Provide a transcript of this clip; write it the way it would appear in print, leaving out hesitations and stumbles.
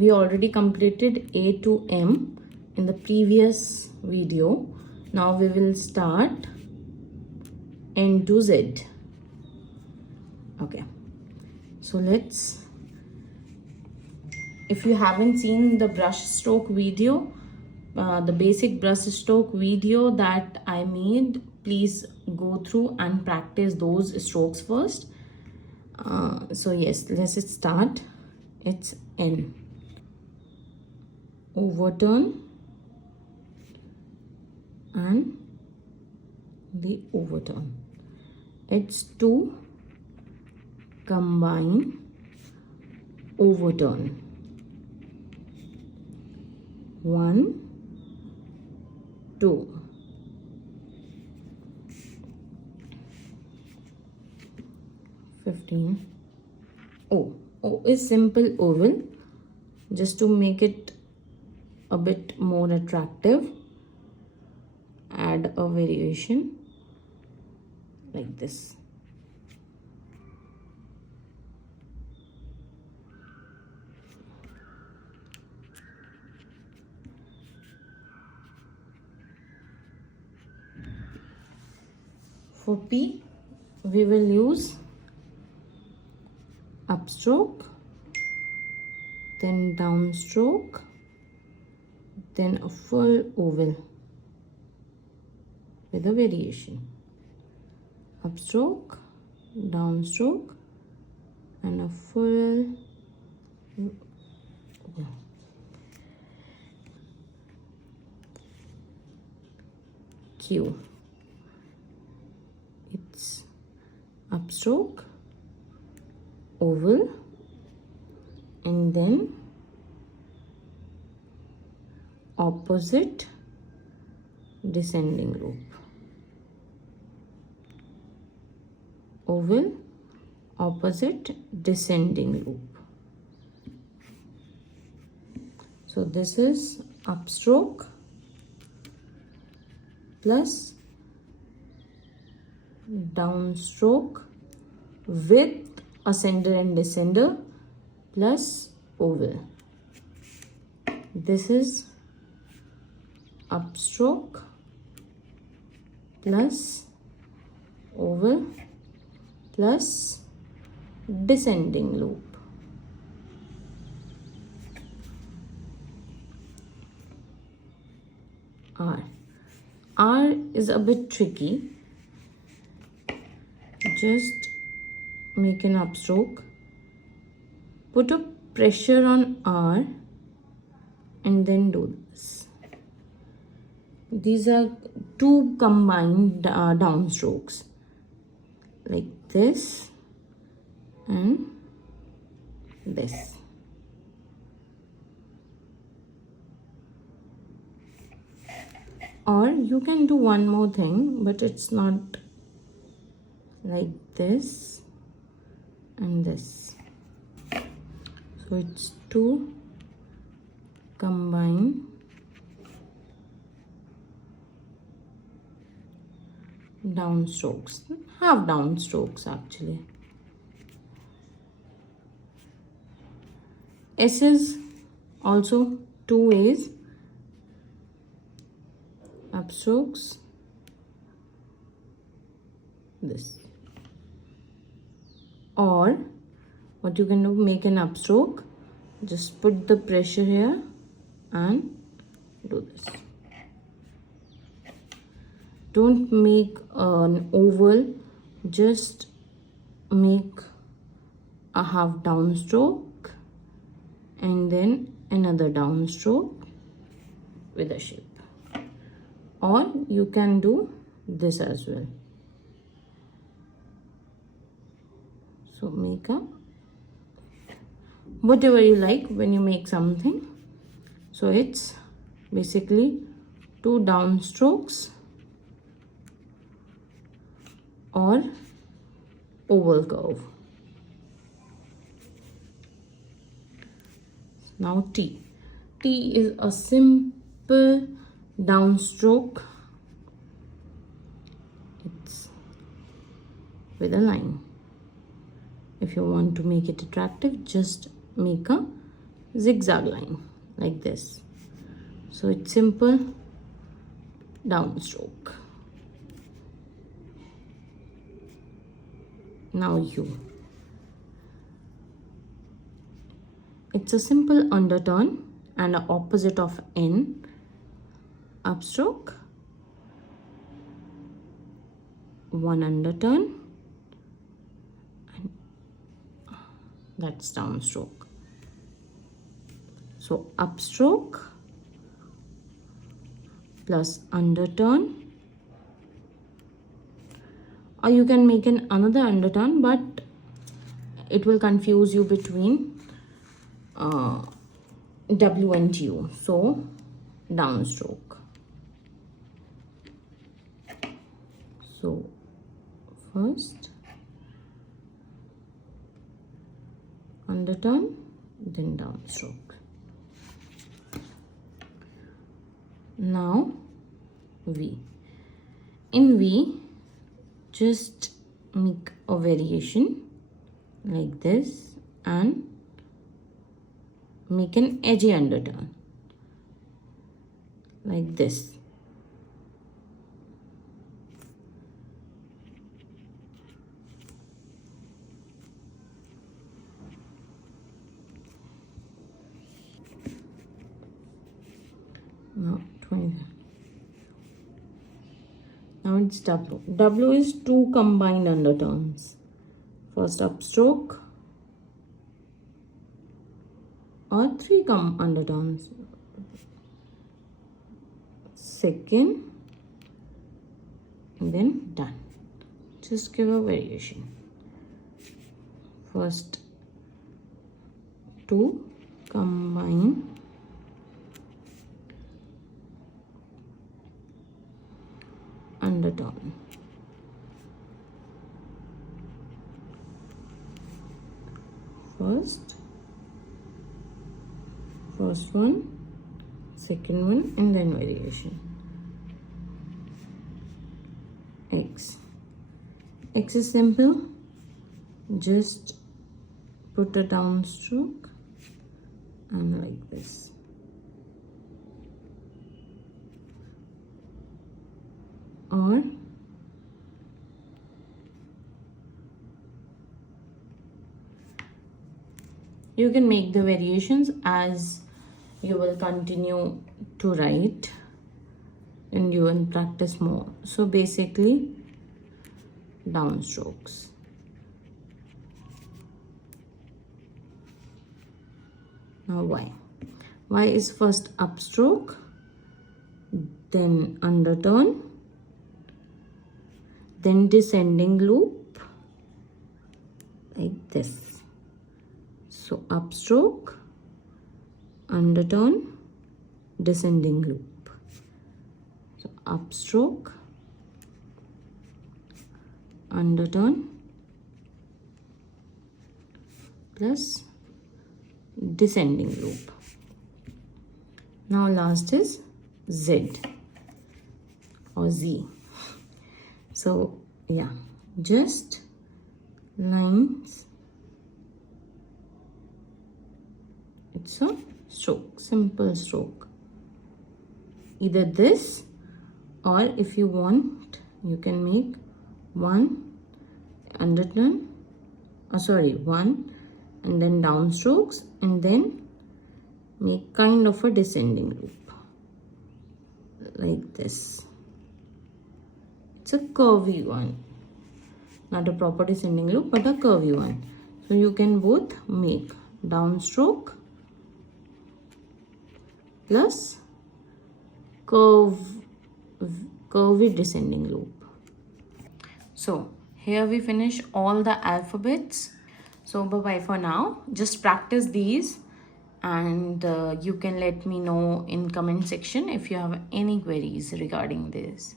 we already completed A to M in the previous video. Now we will start N to Z. Okay, so let's, if you haven't seen the brush stroke video, the basic brush stroke video that I made, please go through and practice those strokes first. So yes, let's start. It's N. Overturn and the overturn. It's to combine, overturn. 1, 2. O is simple oval, just to make it a bit more attractive. Add a variation like this. For P, we will use upstroke, then downstroke, then a full oval with a variation. Upstroke, downstroke, and a full oval. Q, it's upstroke, oval, and then opposite descending loop. Oval, opposite descending loop. So this is upstroke plus downstroke with ascender and descender plus oval. This is upstroke plus oval plus descending loop. R is a bit tricky. Just make an upstroke, put a pressure on R, and then do this. These are two combined downstrokes, like this and this. Or you can do one more thing, but it's not like this and this. So it's two combine downstrokes, half downstrokes actually. S is also two ways, upstrokes, this. Or what you can do, make an upstroke, just put the pressure here and do this. Don't make an oval, just make a half downstroke and then another downstroke with a shape. Or you can do this as well. So make a whatever you like when you make something. So it's basically two downstrokes or oval curve. Now T. T is a simple downstroke. It's with a line. If you want to make it attractive, just make a zigzag line like this. So it's simple downstroke. Now U. It's a simple underturn and a opposite of N. Upstroke, one underturn, and that's downstroke. So upstroke plus underturn, or you can make another underturn, but it will confuse you between W and U. So downstroke. So first underturn, then downstroke. Now V. In V, just make a variation like this and make an edgy underturn like this. Now 20. Now it's W. W is two combined underturns. First upstroke or three underturns. Second, and then done. Just give a variation. First two combine underturn. First one, second one, and then variation. X. X is simple. Just put a downstroke and like this. Or you can make the variations as you will continue to write and you will practice more. So basically downstrokes. Now Y. Y is first upstroke, then underturn, then descending loop like this. So upstroke, underturn, descending loop. So upstroke, underturn plus descending loop. Now last is Z or Z. So yeah, just lines. It's a stroke, simple stroke. Either this, or if you want, you can make one underturn, one and then downstrokes, and then make kind of a descending loop like this. It's a curvy one, not a proper descending loop, but a curvy one. So you can both make downstroke plus curvy descending loop. So here we finish all the alphabets. So bye bye for now. Just practice these, and you can let me know in comment section if you have any queries regarding this.